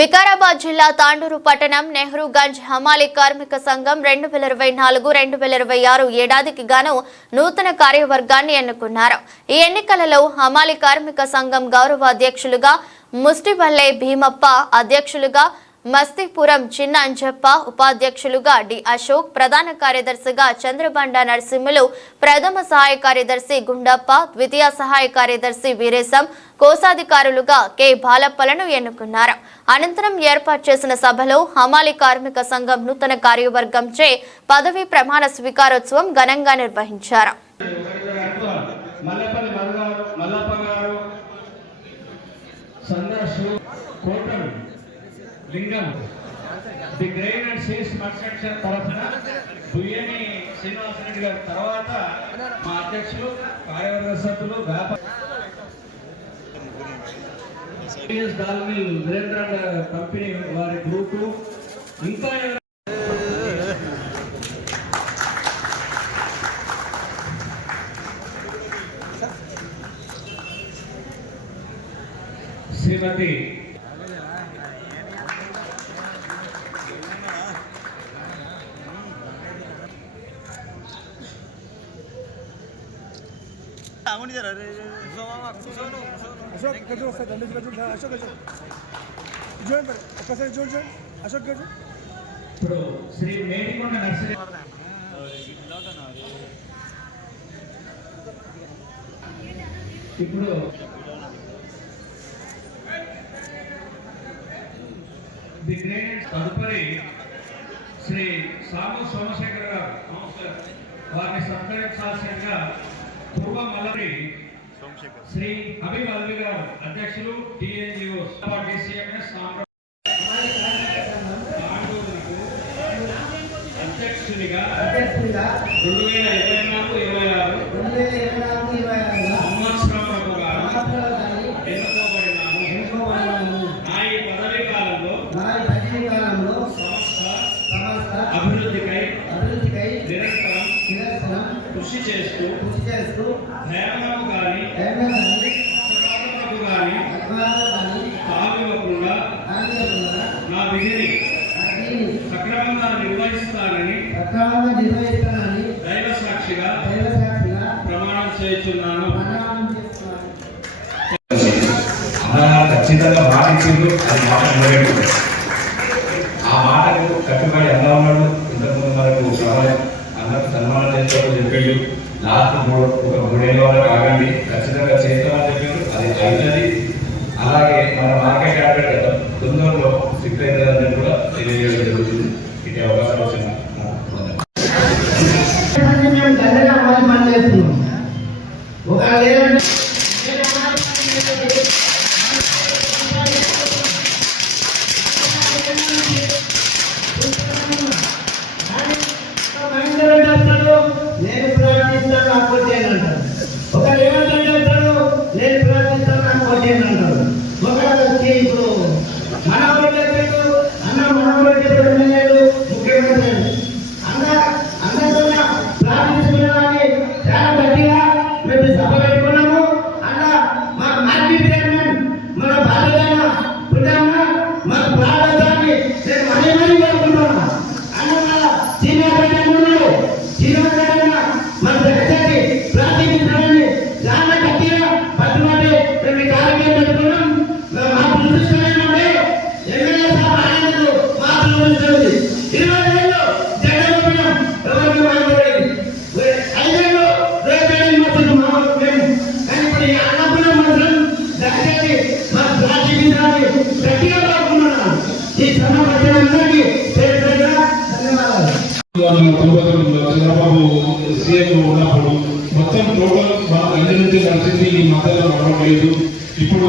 వికారాబాద్ జిల్లా తాండూరు పట్టణం నెహ్రూగంజ్ హమాలి కార్మిక సంఘం 2024-2026 ఏడాదికి గాను నూతన కార్యవర్గాన్ని ఎన్నుకున్నారు. ఈ ఎన్నికలలో హమాలి కార్మిక సంఘం గౌరవ అధ్యక్షులుగా ముస్టిబల్లే భీమప్ప, అధ్యక్షులుగా మస్తీపురం చిన్న అంజప్ప, ఉపాధ్యక్షులుగా డి అశోక్, ప్రధాన కార్యదర్శిగా చంద్రబండ నరసింహులు, ప్రథమ సహాయ కార్యదర్శి గుండప్ప, ద్వితీయ సహాయ కార్యదర్శి వీరేశం, కోశాధికారులుగా కె బాలప్పలను ఎన్నుకున్నారు. అనంతరం ఏర్పాటు చేసిన సభలో హమాలి కార్మిక సంఘం నూతన కార్యవర్గంచే పదవి ప్రమాణ స్వీకారోత్సవం ఘనంగా నిర్వహించారు. లింగం the grain and seeds construction తరఫున బుయ్యని శ్రీనివాసరెడ్డి గారి తర్వాత మా అధ్యక్షులు కార్యవర్గ సభ్యులు వీరేంద్ర కంపెనీ వారి గ్రూపు ఇంకా శ్రీమతి ఇప్పుడు శ్రీ మేడికొండ నర్సరీ ఇప్పుడు తదుపరి శ్రీ సాము సోమశేఖర్ గారు వారిని సత్కరించాల్సిందిగా పూర్వ మల్లరి శ్రీ అభివల్లి గారు అధ్యక్షులు టిఎన్జిఓ డిసిఎంఎస్ అధ్యక్షునిగా 2024-26 సంవత్సరములకు ఎన్నుకోబడినాను. నా ఈ పదవీ కాలంలో సంస్థ అభివృద్ధికై నిరంతరం కృషి చేస్తూ ధైర్యము కానీ తావివ్వకుండా నా విధిని సక్రమంగా నిర్వహిస్తానని దైవ సాక్షిగా ప్రమాణం చేస్తున్నాను. ఖచ్చితంగా మాటించిండు, అది మాట నిలబెట్టు. ఆ మాటకు కట్టుబడి ఎలా ఉన్నాడు. ఇంతకుముందు మనకు అన్నకు సన్మానం చేసేటప్పుడు చెప్పాడు, లాస్ట్ ఒక 3 ఏళ్ళ వరకు ఆగండి, ఖచ్చితంగా చేస్తామని చెప్పారు. అది అవుతుంది. అలాగే మన మార్కెట్ యార్డ్ తొందరలో సిక్ అవుతుందని కూడా తెలియజేయడం జరుగుతుంది. ఇది అవకాశం వచ్చిన నేను ప్రార్థిస్తాను నాకు వచ్చేయంటారు. ఒకరు ఏమంటారు, నేను ప్రార్థిస్తాను నాకు వచ్చేయంటారు. ఒకరు వచ్చి ఇప్పుడు మనవరు చెప్పారు, అన్న మనవరు చెప్పారు, ఎమ్మెల్యేలు ముఖ్యమంత్రి అందరితో ప్రార్థిస్తున్నామని చాలా గట్టిగా మేము సభ పెట్టుకున్నాము. అన్న మా మార్కెట్ చైర్మన్ మన బాధ్యత పుణ్యమ్మ మా ప్రార్థాన్ని నేను మరీ మరీ కోరుకుంటున్నాను. అన్న మన సీనియర్ ఉన్నాడు, సీనియర్ మన ప్రజలకి ప్రార్థించాలని చాలా గట్టిగా పట్టుబడి మేము కార్యక్రమం పెట్టుకున్నాం. మా దృష్టిలోనే ఎమ్మెల్యే సార్ ఆయనకు మా దృష్టి 20 ఏళ్ళు జగన్ ఎవరికి మాట్లాడేది 5 ఏళ్ళు రేపేళ్ళు మాత్రం మామూలు మేము. కానీ ఇప్పుడు ఈ అన్నపురం మాత్రం దయచేసి మా ప్రార్థించాలని గట్టిగా కోరుకుంటున్నాను. ఈ సమావేశానికి ధన్యవాదాలు. చంద్రబాబు సీఎం ఉన్నప్పుడు మొత్తం టోటల్ మన అందరి నుంచి కలిసింది ఈ మద్దతు రావడం లేదు. ఇప్పుడు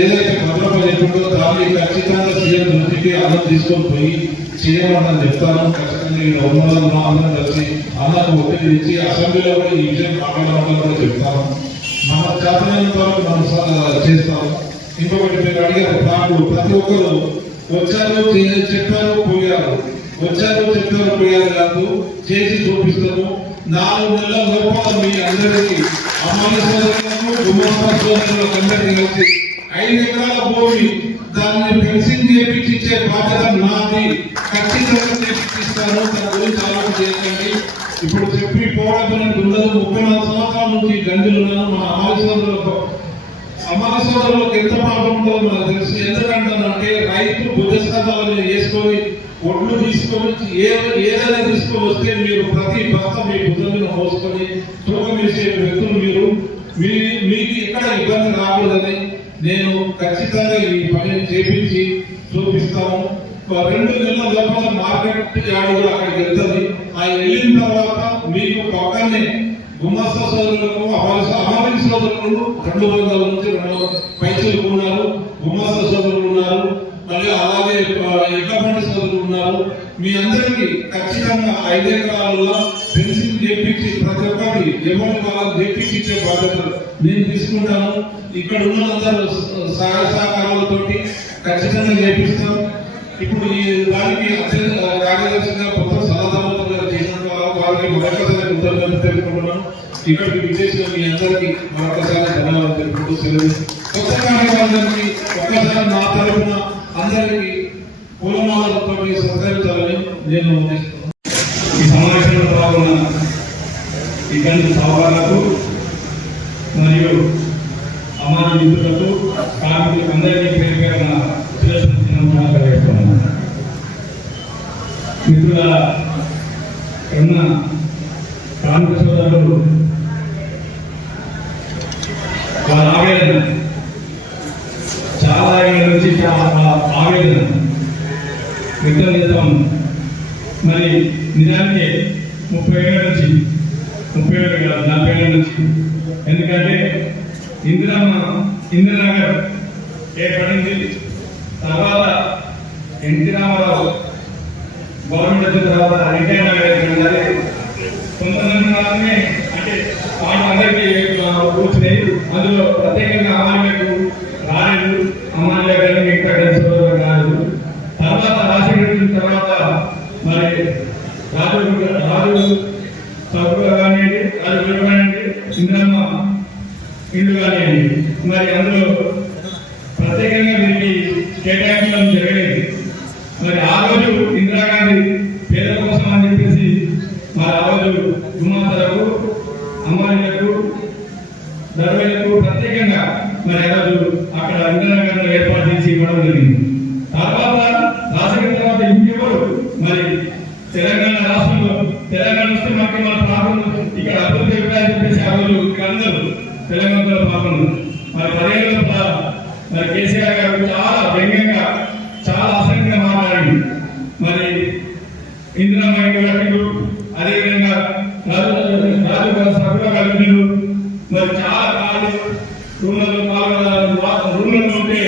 ఏదైతే భద్రపడి చెప్పిందో దాన్ని ఖచ్చితంగా సీఎం దృష్టికి అన్నం తీసుకొని పోయి చేయమని చెప్తాను. ఖచ్చితంగా ఈ ఉన్నదంలో అందరం కలిసి అన్నకు ఒత్తిడి ఇచ్చి అసెంబ్లీలో కూడా ఈ విషయం మాట్లాడడం కూడా చెప్తాను. మన చేతనైనంత వరకు మనం చేస్తాం. ఇంకొకటి మీరు అడిగారు ప్లాట్లు, ప్రతి ఒక్కరు వచ్చారు చెప్పారు పోయారు, వచ్చారు చెప్పారు పోయారు కాదు, చేసి చూపిస్తాము. 4 నెలల లోపల మీ అందరికీ అమ్మాయి సోదరులకు గుమ్మప్ప సోదరులకు అందరికీ కలిసి 5 ఎకరాల భూమి దాన్ని ఫెన్సింగ్ చేపించి ఇచ్చే బాధ్యత నాది. ఖచ్చితంగా చేపిస్తాను. దాని గురించి ఆలోచన చేయకండి. ఇప్పుడు చెప్పి పోవడం ఉండదు. 34 సంవత్సరాల నుంచి గంజులు ఉన్నాను. మన అమాలి సోదరులకు ఎంత ప్రాబ్లం ఉంటుందో మనకు తెలుసు. ఎందుకంటే రైతు భుజస్కంధాలను వేసుకొని ఒడ్లు తీసుకొని ఏదైనా తీసుకొని వస్తే మీరు ప్రతి బస్త మీ భుజం మీద మోసుకొని తూకం వేసే వ్యక్తులు మీకు ఎక్కడ ఇబ్బంది రాకూడదని నేను ఖచ్చితంగా ఈ పని చేపించి చూపిస్తాము. 2 నెలల లోపల మార్కెట్ యార్డు కూడా అక్కడికి వెళ్తుంది. ఆ వెళ్ళిన తర్వాత మీకు పక్కనే గుమ్మస్తా సోదరులకు అమాలి సోదరులు 200 నుంచి 200 పైసలు ఉన్నారు. గుమ్మస్తా సోదరులు ఉన్నారు. మళ్ళీ అలాగే ఎడ్లబండి సోదరులు ఉన్నారు. మీ అందరికీ ఖచ్చితంగా 5 ఎకరాలలో ఫెన్సింగ్ చేపించి ప్రతి ఒక్కరికి ఎవరి వాళ్ళకి చేపించే బాధ్యత నేను తీసుకుంటాను. ఇక్కడ ఉన్న అందరూ సహాయ సహకారాలతో ఖచ్చితంగా చేపిస్తాం. ఇప్పుడు ఈ దానికి కార్యదర్శిగా కొత్త సలహాదారులు చేసిన వారికి మరొకసారి కృతజ్ఞతలు తెలుపుకుంటున్నాను. ఇక్కడికి విశేషంగా మీ అందరికీ మరొకసారి ధన్యవాదాలు తెలుపుకుంటూ సెలవు. కొత్త కార్యక్రమానికి ఒక్కసారి నా తరఫున అందరికీ పూలమాలతో సత్కరించాలని నేను ఈ సమావేశంలో పాల్గొన్న ఈ గంజు సహకారులకు మరియు అమ్మాయి మిత్రులకు కార్మికులకు అందరికీ పేరు పేరున మిత్రుల ఉన్న కార్మిక సోదరులు వాళ్ళ ఆవేదన చాలా ఏళ్ళ నుంచి ఆవేదన వ్యక్తం చేస్తాం. మరి నిజానికి 30 ఏళ్ళ నుంచి 40 ఏళ్ళ నుంచి ఎందుకంటే ఇందిరానగర్ ఏర్పడింది. తర్వాత ఎన్టీ రామారావు గవర్నమెంట్ వచ్చిన తర్వాత రిటైర్ అయ్యారు. కొంతమంది మాత్రమే అంటే వాళ్ళందరికీ కూర్చున్నాయి. అందులో ప్రత్యేకంగా అమ్మాయిలకు రాలేదు. అమ్మాయిల కానీ మిగతా కలిసి రాలేదు. తర్వాత రాజశేఖర తర్వాత మరి రాజు సభ కానివ్వండి, రాజు కానివ్వండి, ఇంద్రమ్మ ఇల్లు కానివ్వండి, మరి అందులో ప్రత్యేకంగా వీరికి కేటాయించడం జరగలేదు. మరి ఆ రోజు ఇందిరాగాంధీ పేదల కోసం అని చెప్పేసి మరి ఆ రోజు గుమాతలకు, అమ్మాయిలకు, దర్వేలకు ప్రత్యేకంగా మరి ఆ రోజు అక్కడ ఇందిరాగాంధీ ఏర్పాటు చేసి ఇవ్వడం జరిగింది. తర్వాత రాజకీయ తర్వాత ఇంకెవరు మరి తెలంగాణ రాష్ట్రంలో తెలంగాణ వస్తే మనకి మన ప్రాంతం ఇక్కడ అభివృద్ధి అని చెప్పేసి ఆ రోజు అందరూ తెలంగాణలో పాల్గొన్నారు. మరి 10 ఏళ్ళ మరి కేసీఆర్ గారు చాలా వ్యంగ్యంగా చాలా అసంఖ్యంగా మాట్లాడింది. మరి ఇందిరమ్మ ఇంటి అదేవిధంగా రాజు సభ్యుల కలిపిలు మరి చాలా కాదు రూమ్లలో ఉంటే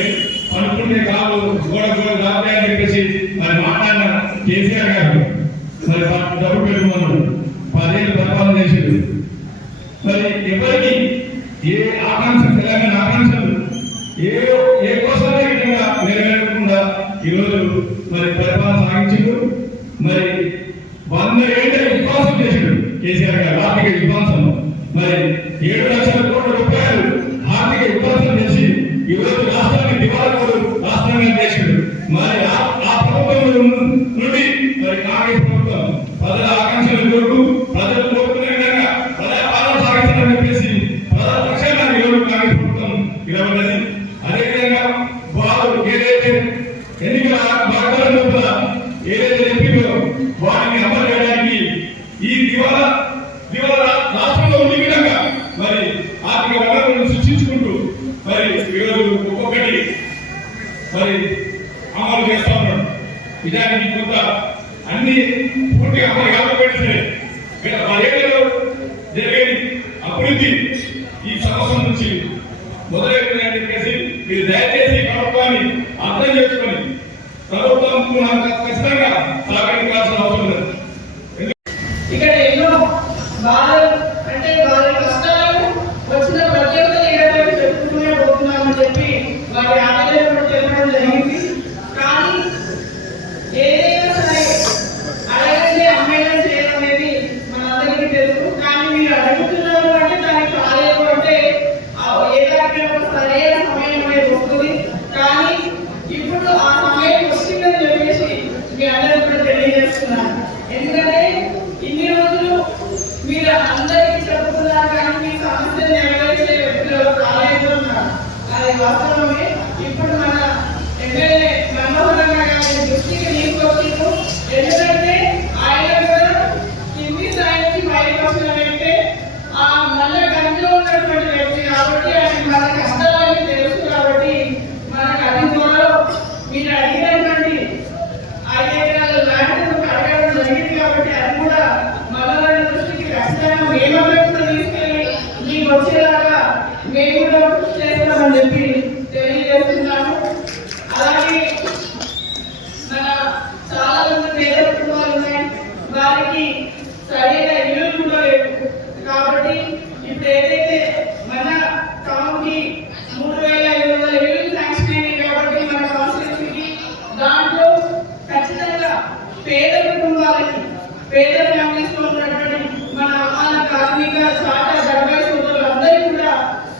అనుకుంటే కాదు గోడ దాకా అని చెప్పేసి మరి మాట్లాడిన కేసీఆర్ గారు మరి డబ్బు పెట్టుకున్నాడు. 10 ఏళ్ళు పరిపాలన చేసేది. మరి ఎవరికి ఏ ఆకాంక్ష తెలంగాణ ఆకాంక్షలు ఏ కోసమే విధంగా నెరవేరకుండా ఈరోజు మరి పరిపాలన సాగించారు. మరి 100 ఏళ్ళ విధ్వంసం చేశాడు కేసీఆర్ గారు. ఆర్థిక విధ్వంసం మరి 7 లక్షల కోట్ల రూపాయలు ఆర్థిక విధ్వంసం చేసి ఈరోజు రాష్ట్రాన్ని దివాళా రాష్ట్రంగా చేశాడు. మరి ఆ ప్రభుత్వం నుండి మరి కాంగ్రెస్ ప్రభుత్వం ప్రజల ఆకాంక్షల కొరకు ప్రజలు కోరుకునే విధంగా ప్రజా పాలన సాగించాలని చెప్పేసి ప్రజల పక్షాన ఈరోజు కాంగ్రెస్ ప్రభుత్వం నిలబడ్డది. అదేవిధంగా వారు ఏదైతే ఎన్నికల వాగ్దానం లోపల ఏదైతే చెప్పిందో వాటిని అమలు చేయడానికి ఈ దివాళా రాష్ట్రంలో ఉండే విధంగా మరి ఆర్థిక వనరులను సృష్టించుకుంటూ మరి ఈరోజు ఒక్కొక్కటి మరి అమలు చేస్తా ఉన్నాడు. నిజానికి కొంత అన్ని పూర్తిగా అమలు కాకపోతే ఏదో జరిగేది అభివృద్ధి ఈ సంవత్సరం నుంచి మొదలైందని చెప్పేసి మీరు దయచేసి ప్రభుత్వాన్ని అర్థం చేసుకొని ప్రభుత్వం ఖచ్చితంగా సహకరించాల్సిన అవసరం లేదు. ఇక్కడ ఎన్నో బాధలు అంటే వారి కష్టాలు వచ్చిన ప్రతి ఒక్కరు చెప్పుకునే పోతున్నామని చెప్పి వారి ఆవేదన చెప్పడం జరిగింది. కానీ ఏదైనా సరే అడగండి అమ్మేయడం చేయడం అనేది మనందరికీ తెలుసు. కానీ మీరు అడుగుతున్నారు అంటే దానికి ఆలయం అంటే ఏ దానికైనా సరైన సమయం అనేది వస్తుంది ఆయన దృష్టికి తీసుకొచ్చిండు. ఎందుకంటే ఆయన కూడా కింది స్థాయి నుంచి పైకి వచ్చినట్టే ఆ మళ్ళీ గంటలో ఉన్నటువంటి వ్యక్తి కాబట్టి ఆయన మన కష్టాలని తెలుసు కాబట్టి మనకు అతి త్వరలో మీరు అడిగినటువంటి 5 ఎకరాల ల్యాండ్ అడగడం జరిగింది కాబట్టి అది కూడా మనల దృష్టికి ఖచ్చితంగా మేము తీసుకెళ్ళి మీకు వచ్చేలాగా మేము కూడా కృషి చేస్తామని చెప్పి తెలియజేస్తున్నాము. అలాగే మన చాలా మంది పేద కుటుంబాలు ఉన్నాయి, వారికి సరైన ఇల్లు కూడా లేవు కాబట్టి ఇప్పుడు ఏదైతే మన టౌన్కి 3,500 ఇల్లు శాంక్షన్ అయింది కాబట్టి మన కాన్స్టిట్యూన్సీకి దాంట్లో ఖచ్చితంగా పేద కుటుంబాలకి పేద ఫ్యామిలీస్ లో ఉన్నటువంటి మన అమ్మాల కార్మిక చాట దర్బాయి సోదరులు అందరికీ కూడా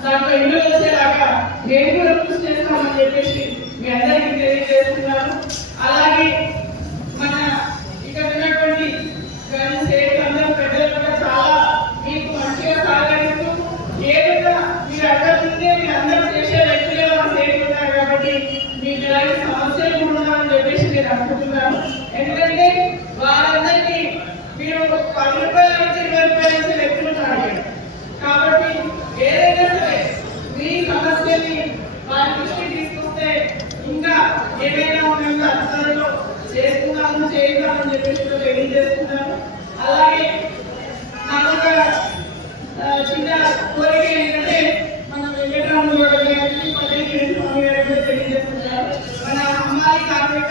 దాంట్లో ఇల్లు వచ్చేలాగా మేము కూడా కృషి చేస్తామని చెప్పేసి మీ అందరికీ తెలియజేస్తున్నాను. అలాగే మన ఇక్కడ ఉన్నటువంటి సేవలు అందరూ పెద్దలు కూడా చాలా మీకు మంచిగా సహకరిస్తూ ఏదైనా మీరు అక్కడ ఉంటే మీరు అందరూ చేసే వ్యక్తులే వాళ్ళు చేరుకుంటారు కాబట్టి మీకు ఇలాంటి సమస్యలు కూడా ఉన్నాయని చెప్పేసి నేను అనుకుంటున్నాను. ఎందుకంటే వారందరికీ మీరు 10 రూపాయల నుంచి 20 రూపాయల నుంచి వ్యక్తులు ఉన్నారు కాబట్టి ఏదైనా సరే మీ సమస్యని వారి దృష్టికి తీసుకొస్తే ఇంకా ఏమైనా ఉన్నంత అధికారులు చేద్దామని చెప్పేసి తెలియజేస్తున్నాను. అలాగే నాకు ఒక చిన్న కోరిక ఏంటంటే మన వెంకటరామ గారికి తెలియజేస్తున్నారు. మన అమ్మాయి కార్మిక